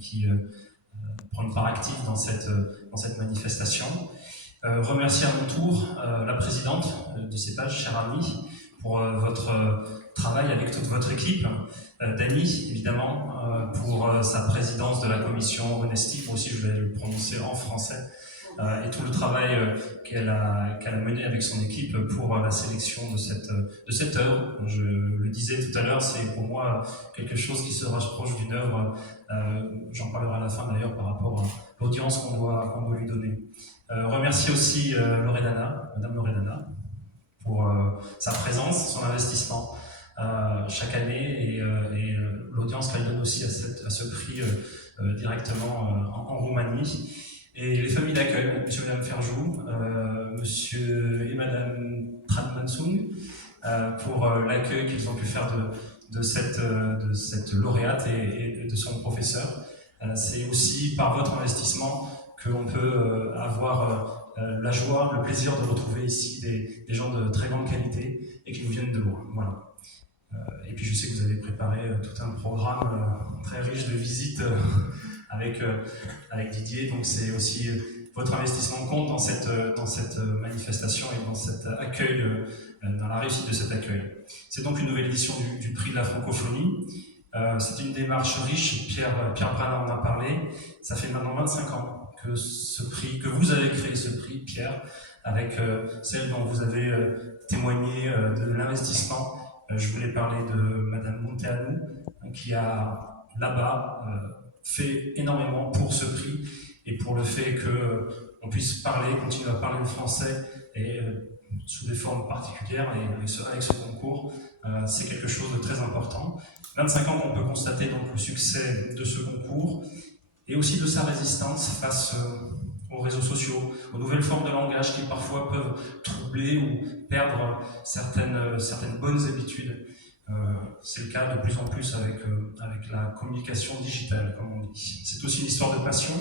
qui prend une part active dans cette manifestation. Remercier à mon tour la présidente du CEPAGE, chère Annie, pour votre travail avec toute votre équipe. Dany, évidemment, pour sa présidence de la commission Honesty, moi aussi je vais le prononcer en français, et tout le travail qu'elle a mené avec son équipe pour la sélection de cette œuvre. Je le disais tout à l'heure, c'est pour moi quelque chose qui se rapproche d'une œuvre, j'en parlerai à la fin d'ailleurs par rapport à l'audience qu'on doit lui donner. Remercier aussi Madame Loredana, pour sa présence, son investissement chaque année et l'audience qu'elle donne aussi à ce prix directement en Roumanie. Et les familles d'accueil, monsieur et madame Ferjou, monsieur et madame Tran-Mansung, pour l'accueil qu'ils ont pu faire de cette lauréate et de son professeur. C'est aussi par votre investissement qu'on peut avoir la joie, le plaisir de retrouver ici des gens de très grande qualité et qui nous viennent de loin. Voilà. Et puis je sais que vous avez préparé tout un programme très riche de visites avec Didier, donc c'est aussi votre investissement compte dans cette manifestation et dans cet accueil, dans la réussite de cet accueil. C'est donc une nouvelle édition du prix de la francophonie. C'est une démarche riche, Pierre Brana en a parlé. Ça fait maintenant 25 ans que vous avez créé ce prix, Pierre, avec celle dont vous avez témoigné de l'investissement. Je voulais parler de Madame Monteanu, qui a là-bas fait énormément pour ce prix et pour le fait qu'on puisse continuer à parler le français et sous des formes particulières et avec ce concours, c'est quelque chose de très important. 25 ans qu'on peut constater donc le succès de ce concours et aussi de sa résistance face aux réseaux sociaux, aux nouvelles formes de langage qui parfois peuvent troubler ou perdre certaines bonnes habitudes. C'est le cas de plus en plus avec la communication digitale, comme on dit. C'est aussi une histoire de passion.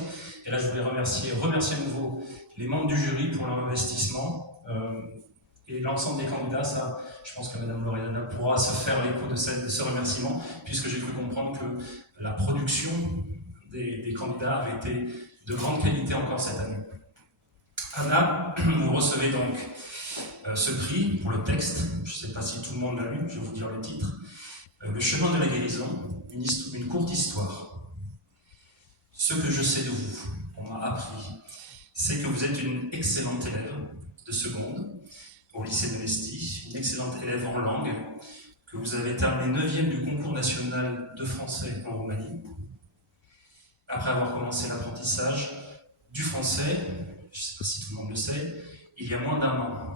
Et là, je voulais remercier à nouveau les membres du jury pour leur investissement et l'ensemble des candidats. Ça, je pense que Mme Loredana pourra se faire l'écho de ce remerciement, puisque j'ai cru comprendre que la production des candidats avait été de grande qualité encore cette année. Anna, vous recevez donc ce prix pour le texte. Je ne sais pas si tout le monde l'a lu, je vais vous dire le titre. Le chemin de la guérison, une courte histoire. Ce que je sais de vous, on m'a appris, c'est que vous êtes une excellente élève de seconde au lycée de Nesti, une excellente élève en langue, que vous avez terminé 9e du concours national de français en Roumanie. Après avoir commencé l'apprentissage du français, je ne sais pas si tout le monde le sait, il y a moins d'un an.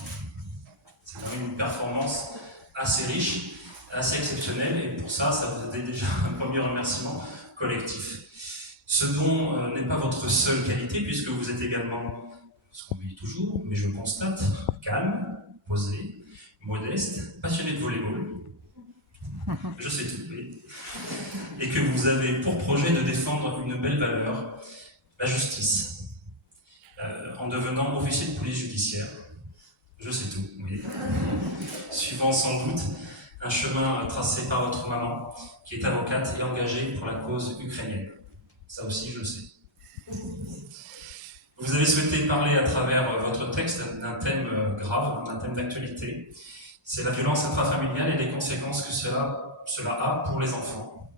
C'est quand même une performance assez riche, assez exceptionnelle, et pour ça vous a déjà un premier remerciement collectif. Ce dont n'est pas votre seule qualité, puisque vous êtes également, ce qu'on dit toujours, mais je le constate, calme, posé, modeste, passionné de volleyball. Je sais tout, oui. Et que vous avez pour projet de défendre une belle valeur, la justice, en devenant officier de police judiciaire. Je sais tout, oui. Suivant sans doute un chemin tracé par votre maman, qui est avocate et engagée pour la cause ukrainienne. Ça aussi, je le sais. Vous avez souhaité parler à travers votre texte d'un thème grave, d'un thème d'actualité. C'est la violence intrafamiliale et les conséquences que cela a pour les enfants.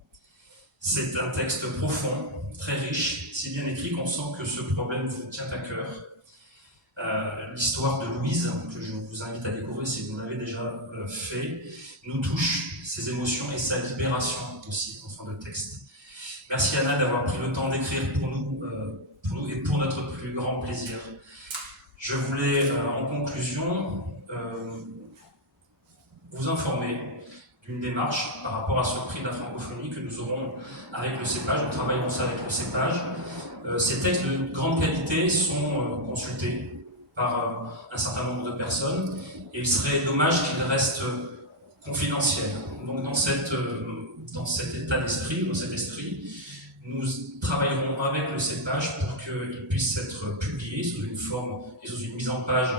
C'est un texte profond, très riche, si bien écrit qu'on sent que ce problème vous tient à cœur. L'histoire de Louise, que je vous invite à découvrir si vous l'avez déjà fait, nous touche, ses émotions et sa libération aussi en fin de texte. Merci Anna d'avoir pris le temps d'écrire pour nous et pour notre plus grand plaisir. Je voulais en conclusion vous informer d'une démarche par rapport à ce prix de la francophonie que nous aurons avec le CEPAGE. Nous travaillons ça avec le CEPAGE. Ces textes de grande qualité sont consultés par un certain nombre de personnes et il serait dommage qu'ils restent confidentiels. Donc dans cet état d'esprit, dans cet esprit, nous travaillerons avec le CEPAGE pour qu'il puisse être publié sous une forme et sous une mise en page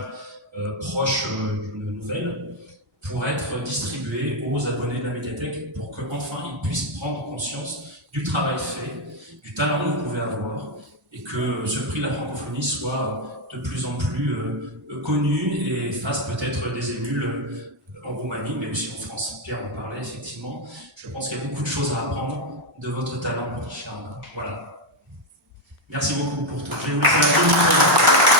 proche d'une nouvelle, pour être distribué aux abonnés de la médiathèque, pour qu'enfin ils puissent prendre conscience du travail fait du talent que vous pouvez avoir, et que ce prix de la francophonie soit de plus en plus connu et fasse peut-être des émules en Roumanie, mais aussi en France. Pierre en parlait, effectivement. Je pense qu'il y a beaucoup de choses à apprendre de votre talent, cher Alain. Voilà. Merci beaucoup pour tout. Je vais vous laisser la